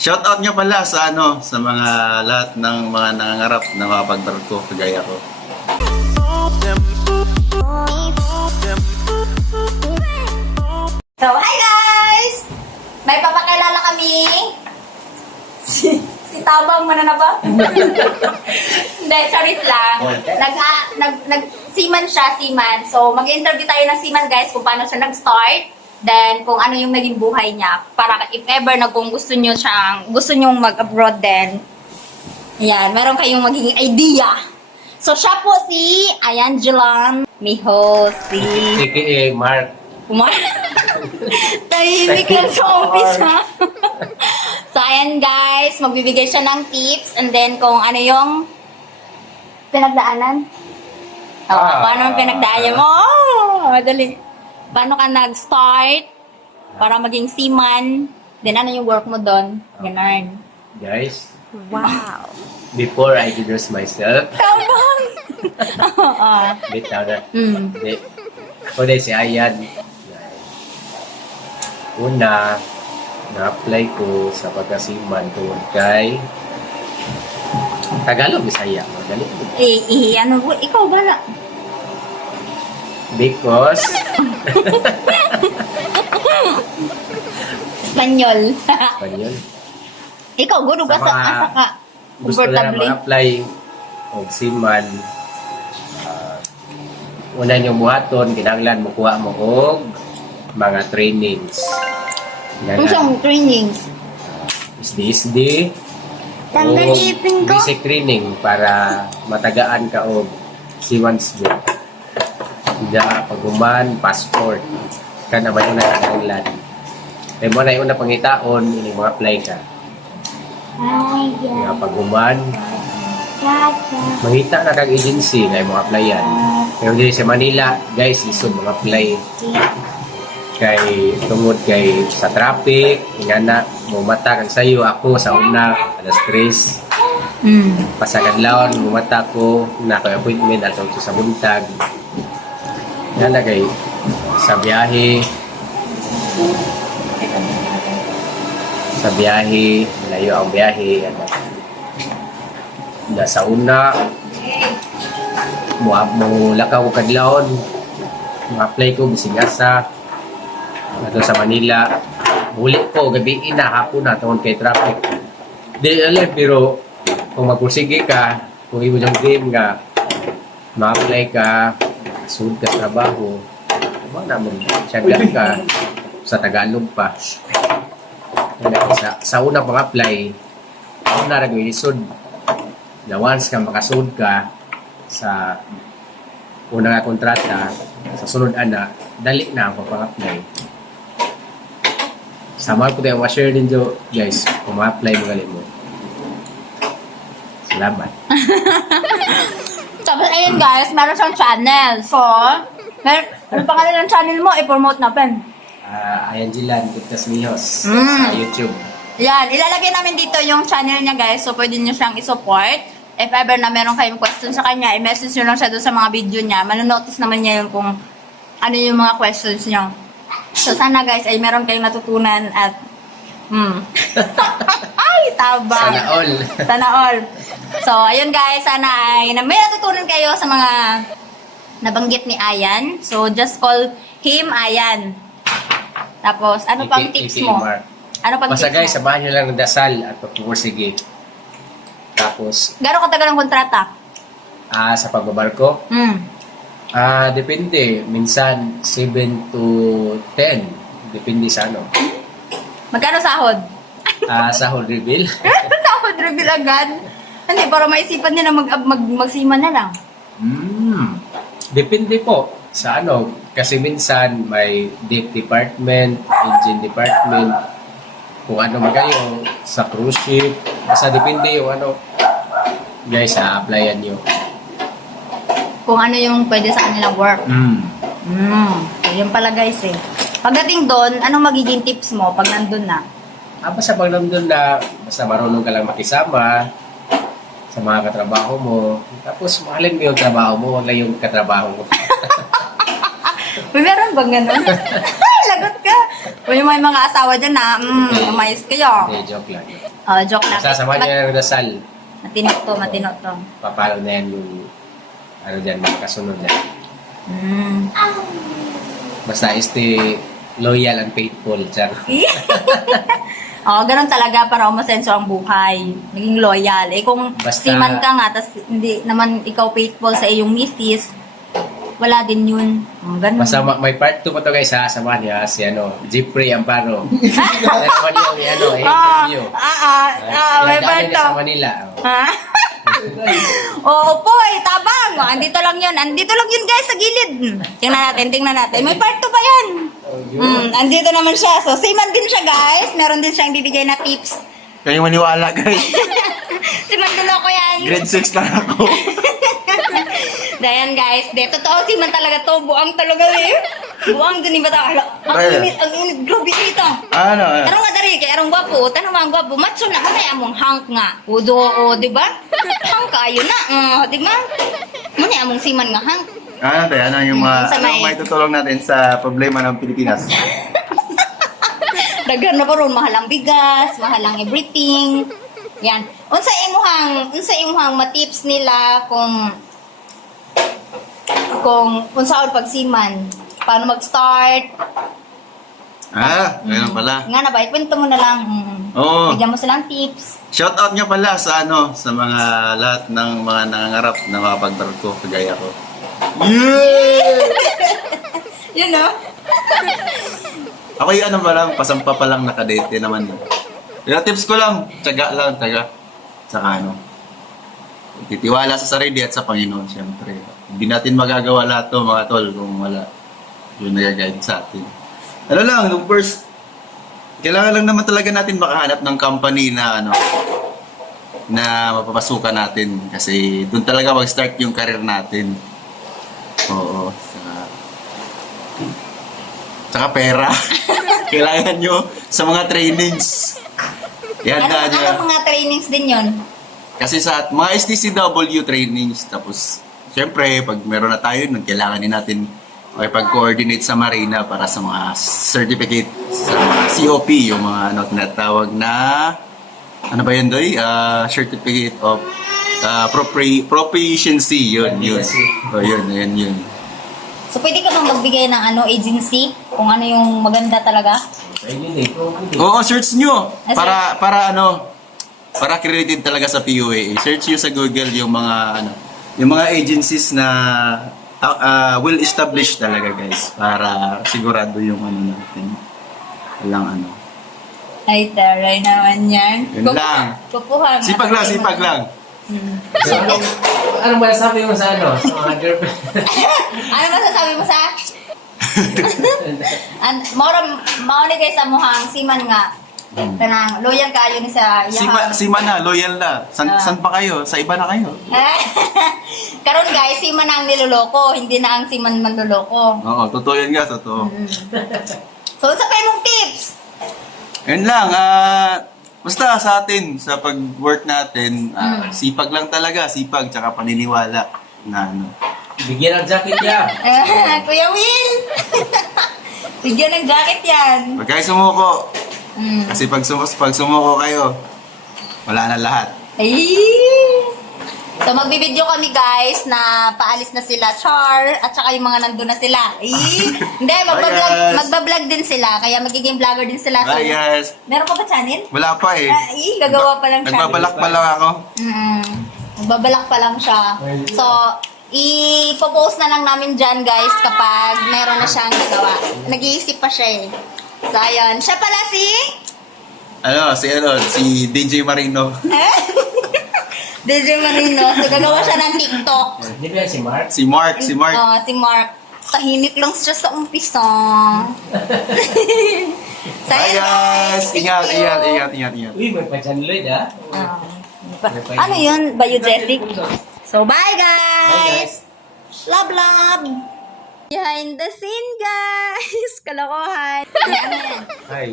Shout out nyo pala sa sa mga lahat ng mga nangangarap na makapagbarko kagaya ko. So, hi guys! May papakilala kami. Si Tabang mananaba? Hindi, charit lang. Seaman siya, seaman. So, mag-interview tayo ng seaman guys kung paano siya nag-start. Then, kung ano yung naging buhay niya. Para if ever na kung gusto nyo mag-abroad din. Ayan, meron kayong magiging idea. So, siya po si Ayangelan Miho, si... AKA Mark. Kumar. Tahimik lang sa umpisa. So, ayan guys, magbibigay siya ng tips and then kung ano yung pinagdaanan. Paano yung pinagdaanan mo? Madali. Paano ka nag-start para maging seaman? Then ano yung work mo doon? Ganun. Guys, Wow. before I introduce myself, Tabang! wait now na. Mm. Ako si Ayan. Una, na-apply ko sa pagkasiman tungkol kay Tagalog, Bisaya. Madali. Ano po? Ikaw ba na? Because, Espanyol. Panyol, Ikaw, guro ka Sa sa mga asa ka. gusto na Comfortably. mag-apply o siman, una nyo buhaton, kinahanglan mo kuha mo og mga trainings. Kung siyang trainings. SD, Tanggal o ipin ko. basic training para matagaan ka og Seaman's Book. Da paguman, passport. Kana ba yung kinahanglan? Kaya mo na yung una pangitaon, ini mga apply ka. Ay, Nga paguman, mangita na kag agency na yung mga applyan. Pero dito sa Manila, guys, isod mga apply kay tungod kay sa traffic, nga na mumata kag sayo ako sa una alas 3 pasakadlawon mumata ko na kay appointment at sa buntag. Nga na kay sa biyahe malayo ang biyahe da sa una mo lakaw ko kadlawon ma-apply ko bising asa ato sa Manila. Huli ko gabi ina hapon na tungod kay traffic. Di alam pero kung magpursige ka, kung imo yung dream nga ma-apply ka, sud ka sa trabaho, ba na mo siyaga ka sa Tagalog pa. Sa una pang apply, una ra gyud isud. Na once ka makasud ka sa una nga kontrata, sa sunod ana, dali na ang pang-apply. Sama ko tayo ma-share din jo, guys, kung ma-apply mo galit mo. Salamat. Tapos, ayun guys, meron siyang channel. So, ano pangalan ng channel mo? I-promote na pen. Ayangelan Putas Mihos Mm. sa YouTube. Yan, ilalagay namin dito yung channel niya guys. So, pwede niyo siyang i-support. If ever na meron kayong question sa kanya, i-message nyo lang siya doon sa mga video niya. Manonotice naman niya yung kung ano yung mga questions niyo. So, sana guys, ay meron kayong natutunan at ay, tabang. Sana all. Sana all. So, ayun guys, sana ay may natutunan kayo sa mga nabanggit ni Ayan. So, just call him Ayan. Tapos, ano pang tips mo? Mark. Ano pang Basta tips guys, mo? samahan nyo lang ng dasal at pagpupursige. Tapos, Gano'ng katagal ang kontrata? sa pagbabarko, depende. Minsan, 7 to 10. Depende sa ano. Magkano sahod? Sa whole reveal. Sahod reveal agad? Hindi, para maisipan nila magsiman na lang. Depende po sa ano. Kasi minsan, may deck department, engine department, kung ano man kayo, sa cruise ship. Basta depende yung ano. Guys, applyan nyo. Kung ano yung pwede sa kanilang work. Yun pala guys eh. Pagdating doon, anong magiging tips mo pag nandun na? Basta pag nandun na, basta marunong ka lang makisama sa mga katrabaho mo. Tapos, mahalin mo yung trabaho mo, wag lang yung katrabaho mo. May meron bang ganun? Ay, lagot ka! Kung yung may mga asawa dyan na, umayos kayo. Hindi, joke lang. Oh, joke lang. Sasama niya ng dasal. Matino to. Papalo na yan yung ano dyan, mga kasunod na. Basta stay loyal and faithful, char. Oh, ganun talaga para umasenso ang buhay. Naging loyal. Eh kung Basta- siman ka nga, tas hindi naman ikaw faithful sa iyong misis, wala din yun. Oh, ganun. Basta may part 2 pa to guys ha, samahan niya si Jeffrey Amparo. Naman yung interview. May Ilang part daan niya sa Manila. Ha? Oo po, tabang. Andito lang yun guys sa gilid. Tingnan natin. May part 2 pa yan. Andito naman siya. So, seaman din siya guys. Meron din siyang bibigay na tips. Kayo maniwala guys. Si Mandulo ko yan. Grade 6 lang ako. Dayan guys, totoo si man talaga to, buang talaga eh. Buang din ba ta? Ang init, grabe dito. Ano? Tanong nga dari, kay arong gwapo, tanong mga gwapo, macho na, ano among hank nga. Udo, di ba? Hank kayo na, di ba? Ano among siman nga hank. Ano tayo? Ano yung mga Sa may- may tutulong natin sa problema ng Pilipinas? Daghan na pa ron, mahal ang bigas, mahal ang everything. Yan. Unsa imuhang matips nila kung unsaon pagsiman, paano mag-start. Ganun pala. Nga na ba, ikwento mo na lang. Oo. Bigyan mo silang tips. Shout out nga pala sa sa mga lahat ng mga nangangarap na makapagbarko kagaya ko. Yeah! Yun no? Ako yung pa lang, pasampa pa lang nakadate naman. Pero tips ko lang, tiyaga lang, Saka titiwala sa sarili at sa Panginoon, siyempre. Hindi natin magagawa lahat to mga tol kung wala yung nag-guide sa atin. Ano lang, nung first, kailangan lang naman talaga natin makahanap ng company na na mapapasukan natin kasi doon talaga mag-start yung career natin. Oo. Saka pera. Kailangan nyo sa mga trainings. Ihanda nyo. Ano mga trainings din yun? Kasi sa mga STCW trainings, tapos syempre, pag meron na tayo, kailangan din natin makipag-coordinate sa Marina para sa mga certificate, sa mga COP, yung mga tinatawag na, ano ba yun, Doy? Certificate of Proficiency, yun. O, yun. So, pwede ka bang magbigay ng agency? Kung ano yung maganda talaga? Oo, search nyo. Para accredited talaga sa PUAA. Search nyo sa Google yung mga agencies na well established talaga guys. Para sigurado yung natin. Walang Ay, taray naman yan. Yun lang. Kupuha nga. Sipag lang. So, ano masasabi mo sa sa mga girlfriend? Ano masasabi mo sa? Mauni kayo sa muhang siman nga. Kanang loyal kayo ni sa Si Mana, loyal na. San pa kayo? Sa iba na kayo. Karon guys, siman na ang niloloko, hindi na ang siman manloloko. Oo, totoo yan nga, totoo. So, sa mong tips? Yun lang, basta sa atin, sa pag-work natin, sipag lang talaga, sipag, tsaka paniniwala na Bigyan ng jacket niya. Kuya Will! Bigyan ng jacket yan. Pag kayo sumuko, kasi pag sumuko kayo, wala na lahat. Ay! So, magbibideo kami guys na paalis na sila, Char, at saka yung mga nandun na sila. Ay! Hindi, magbablog din sila, kaya magiging vlogger din sila. So, Bye guys! meron ka ba channel? Wala pa eh. Ay, gagawa pa lang siya. Nagbabalak pa lang ako. Magbabalak pa lang siya. So, ipopost na lang namin dyan guys kapag meron na siyang gagawa. Nag-iisip pa siya eh. So, ayun. Siya pala si DJ Marino. DJ Marino. So, gagawa siya ng TikTok. Di ba yan si Mark? Si Mark. Si Mark. Tahimik lang siya sa umpisa. So, Bye ayun, guys! Thank Ingat. you. Uy, may pa-chanloid Ano yun? Biogesic? So, bye guys! Bye guys! Love! Behind the scene, guys! Kalokohan! Ano yan? Hi.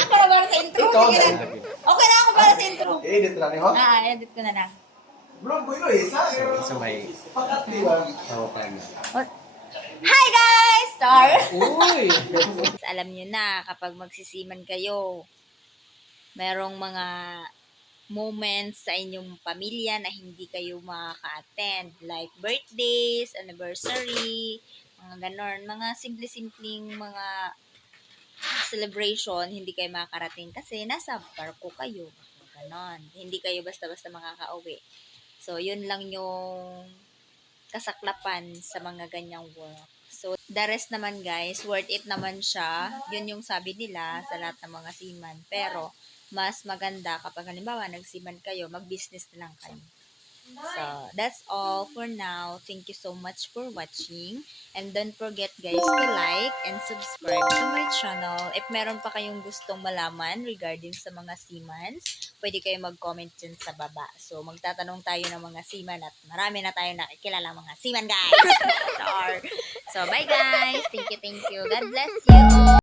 Ako na para sa intro. Sige na. Okay na ako para sa intro. Edit lang ho? Edit ko na lang. Bro, kuya, isa. So may Pakat, di ba? tawakan. Oh, Hi guys! Star! Uy! Alam nyo na, kapag magsisiman kayo, merong mga moments sa inyong pamilya na hindi kayo makaka-attend. Like birthdays, anniversary, mga ganon. Mga simple-simpleng mga celebration, hindi kayo makakarating kasi nasa barko kayo. Ganon. Hindi kayo basta-basta makakauwi. So, yun lang yung kasaklapan sa mga ganyang work. So, the rest naman guys, worth it naman siya. Yun yung sabi nila sa lahat ng mga seaman. Pero, mas maganda kapag halimbawa nagsiman kayo, mag-business na lang kayo. So, that's all for now. Thank you so much for watching. And don't forget guys to like and subscribe to my channel. If meron pa kayong gustong malaman regarding sa mga seamans, pwede kayo mag-comment dyan sa baba. So, magtatanong tayo ng mga seaman at marami na tayo nakikilala mga seaman guys. So, bye guys. Thank you, thank you. God bless you all.